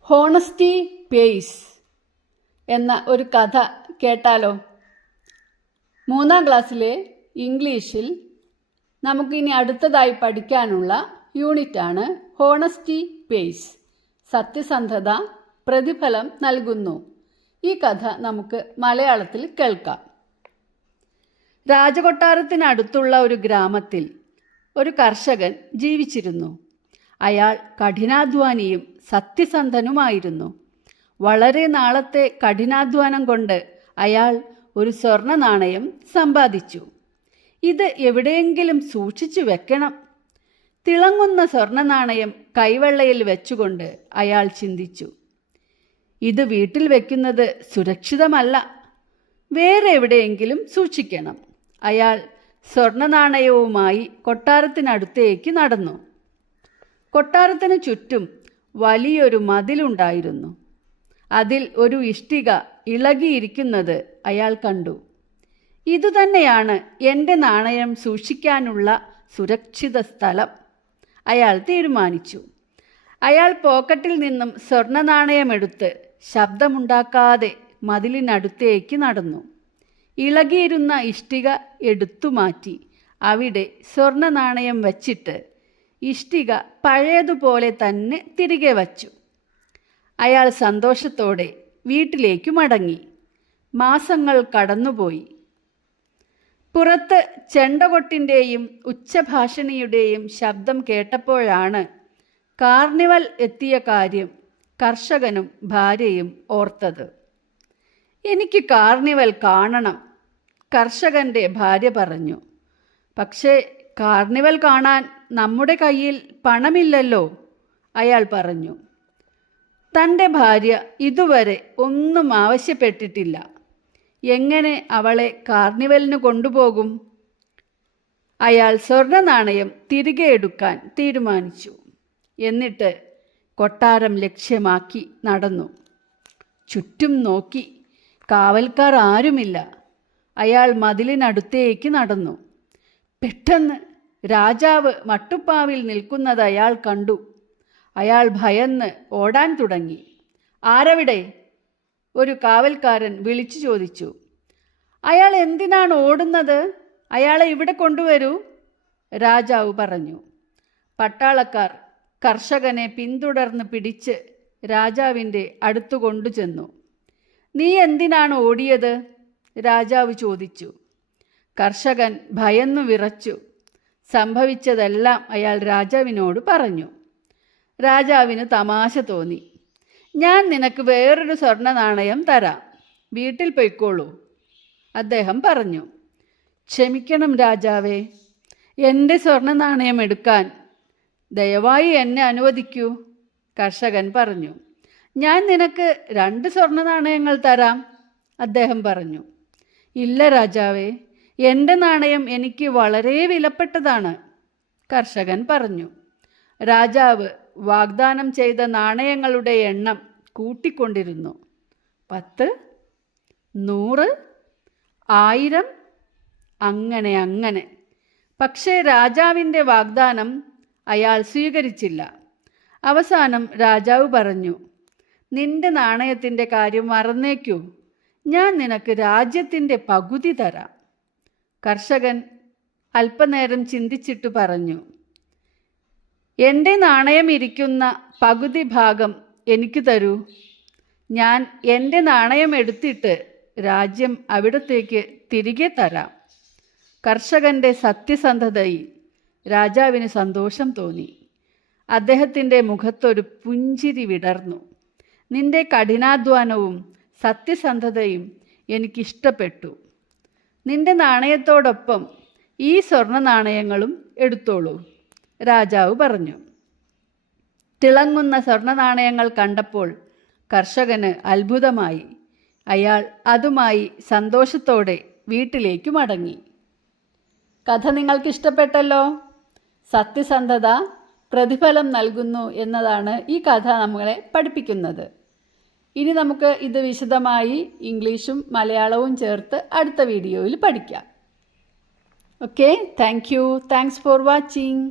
Honesty pays എന്ന ഒരു കഥ കേട്ടാലോ? മൂന്നാം ക്ലാസ്സിലെ ഇംഗ്ലീഷിൽ നമുക്കിനി അടുത്തതായി പഠിക്കാനുള്ള യൂണിറ്റാണ് ഹോണസ്റ്റി പേയ്സ്. സത്യസന്ധത പ്രതിഫലം നൽകുന്നു. ഈ കഥ നമുക്ക് മലയാളത്തിൽ കേൾക്കാം. രാജകൊട്ടാരത്തിനടുത്തുള്ള ഒരു ഗ്രാമത്തിൽ ഒരു കർഷകൻ ജീവിച്ചിരുന്നു. അയാൾ കഠിനാധ്വാനിയും സത്യസന്ധനുമായിരുന്നു. വളരെ നാളത്തെ കഠിനാധ്വാനം കൊണ്ട് അയാൾ ഒരു സ്വർണ നാണയം സമ്പാദിച്ചു. ഇത് എവിടെയെങ്കിലും സൂക്ഷിച്ചു വെക്കണം. തിളങ്ങുന്ന സ്വർണ നാണയം കൈവെള്ളയിൽ വെച്ചുകൊണ്ട് അയാൾ ചിന്തിച്ചു. ഇത് വീട്ടിൽ വെക്കുന്നത് സുരക്ഷിതമല്ല. വേറെ എവിടെയെങ്കിലും സൂക്ഷിക്കണം. അയാൾ സ്വർണ നാണയവുമായി കൊട്ടാരത്തിനടുത്തേക്ക് നടന്നു. കൊട്ടാരത്തിന് ചുറ്റും വലിയൊരു മതിലുണ്ടായിരുന്നു. അതിൽ ഒരു ഇഷ്ടിക ഇളകിയിരിക്കുന്നത് അയാൾ കണ്ടു. ഇതുതന്നെയാണ് എന്റെ നാണയം സൂക്ഷിക്കാനുള്ള സുരക്ഷിത സ്ഥലം അയാൾ തീരുമാനിച്ചു. അയാൾ പോക്കറ്റിൽ നിന്നും സ്വർണ നാണയമെടുത്ത് ശബ്ദമുണ്ടാക്കാതെ മതിലിനടുത്തേക്ക് നടന്നു. ഇളകിയിരുന്ന ഇഷ്ടിക എടുത്തു മാറ്റി. അവിടെ സ്വർണ നാണയം വച്ചിട്ട് ഇഷ്ടിക പഴയതുപോലെ തന്നെ തിരികെ വച്ചു. അയാൾ സന്തോഷത്തോടെ വീട്ടിലേക്ക് മടങ്ങി. മാസങ്ങൾ കടന്നുപോയി. പുറത്ത് ചെണ്ടകൊട്ടിന്റെയും ഉച്ചഭാഷണിയുടെയും ശബ്ദം കേട്ടപ്പോഴാണ് കാർണിവൽ എത്തിയ കാര്യം കർഷകനും ഭാര്യയും ഓർത്തത്. എനിക്ക് കാർണിവൽ കാണണം. കർഷകന്റെ ഭാര്യ പറഞ്ഞു. പക്ഷേ കാർണിവൽ കാണാൻ നമ്മുടെ കയ്യിൽ പണമില്ലല്ലോ അയാൾ പറഞ്ഞു. തന്റെ ഭാര്യ ഇതുവരെ ഒന്നും ആവശ്യപ്പെട്ടിട്ടില്ല. എങ്ങനെ അവളെ കാർണിവലിന് കൊണ്ടുപോകും? അയാൾ സ്വർണനാണയം തിരികെ എടുക്കാൻ തീരുമാനിച്ചു. എന്നിട്ട് കൊട്ടാരം ലക്ഷ്യമാക്കി നടന്നു. ചുറ്റും നോക്കി കാവൽക്കാർ ആരുമില്ല. അയാൾ മതിലിനടുത്തേക്ക് നടന്നു. പെട്ടെന്ന് രാജാവ് മട്ടുപ്പാവിൽ നിൽക്കുന്നത് അയാൾ കണ്ടു. അയാൾ ഭയന്ന് ഓടാൻ തുടങ്ങി. ആരവിടെ? ഒരു കാവൽക്കാരൻ വിളിച്ചു ചോദിച്ചു. അയാൾ എന്തിനാണ് ഓടുന്നത്? അയാളെ ഇവിടെ കൊണ്ടുവരൂ രാജാവ് പറഞ്ഞു. പട്ടാളക്കാർ കർഷകനെ പിന്തുടർന്ന് പിടിച്ച് രാജാവിന്റെ അടുത്തു കൊണ്ടുചെന്നു നീ എന്തിനാണ് ഓടിയത്? രാജാവ് ചോദിച്ചു. കർഷകൻ ഭയന്നു വിറച്ചു. സംഭവിച്ചതെല്ലാം അയാൾ രാജാവിനോട് പറഞ്ഞു. രാജാവിന് തമാശ തോന്നി. ഞാൻ നിനക്ക് വേറൊരു സ്വർണ നാണയം തരാം. വീട്ടിൽ പൊയ്ക്കോളൂ. അദ്ദേഹം പറഞ്ഞു. ക്ഷമിക്കണം രാജാവേ. എന്റെ സ്വർണ നാണയം എടുക്കാൻ ദയവായി എന്നെ അനുവദിക്കൂ. കർഷകൻ പറഞ്ഞു. ഞാൻ നിനക്ക് രണ്ട് സ്വർണ നാണയങ്ങൾ തരാം അദ്ദേഹം പറഞ്ഞു. ഇല്ല രാജാവേ എന്റെ നാണയം എനിക്ക് വളരെ വിലപ്പെട്ടതാണ് കർഷകൻ പറഞ്ഞു. രാജാവ് വാഗ്ദാനം ചെയ്ത നാണയങ്ങളുടെ എണ്ണം കൂട്ടിക്കൊണ്ടിരുന്നു. പത്ത് നൂറ് ആയിരം അങ്ങനെ അങ്ങനെ. പക്ഷേ രാജാവിന്റെ വാഗ്ദാനം അയാൾ സ്വീകരിച്ചില്ല. അവസാനം രാജാവ് പറഞ്ഞു നിന്റെ നാണയത്തിന്റെ കാര്യം മറന്നേക്കൂ. ഞാൻ നിനക്ക് രാജ്യത്തിന്റെ പകുതി തരാം. കർഷകൻ അല്പനേരം ചിന്തിച്ചിട്ട് പറഞ്ഞു എന്റെ നാണയം ഇരിക്കുന്ന പകുതി ഭാഗം എനിക്ക് തരൂ. ഞാൻ എന്റെ നാണയം എടുത്തിട്ട് രാജ്യം അവിടത്തേക്ക് തിരികെ തരാം. കർഷകന്റെ സത്യസന്ധതയിൽ രാജാവിന് സന്തോഷം തോന്നി. അദ്ദേഹത്തിന്റെ മുഖത്തൊരു പുഞ്ചിരി വിടർന്നു. നിന്റെ കഠിനാധ്വാനവും സത്യസന്ധതയും എനിക്കിഷ്ടപ്പെട്ടു. നിന്റെ നാണയത്തോടൊപ്പം ഈ സ്വർണ നാണയങ്ങളും എടുത്തോളൂ രാജാവ് പറഞ്ഞു. തിളങ്ങുന്ന സ്വർണ നാണയങ്ങൾ കണ്ടപ്പോൾ കർഷകന് അത്ഭുതമായി. അയാൾ അതുമായി സന്തോഷത്തോടെ വീട്ടിലേക്ക് മടങ്ങി. കഥ നിങ്ങൾക്ക് ഇഷ്ടപ്പെട്ടല്ലോ സത്യസന്ധത പ്രതിഫലം നൽകുന്നു എന്നതാണ് ഈ കഥ നമ്മളെ പഠിപ്പിക്കുന്നത്. ഇനി നമുക്ക് ഇത് വിശദമായി ഇംഗ്ലീഷും മലയാളവും ചേർത്ത് അടുത്ത വീഡിയോയിൽ പഠിക്കാം. Okay thank you thanks for watching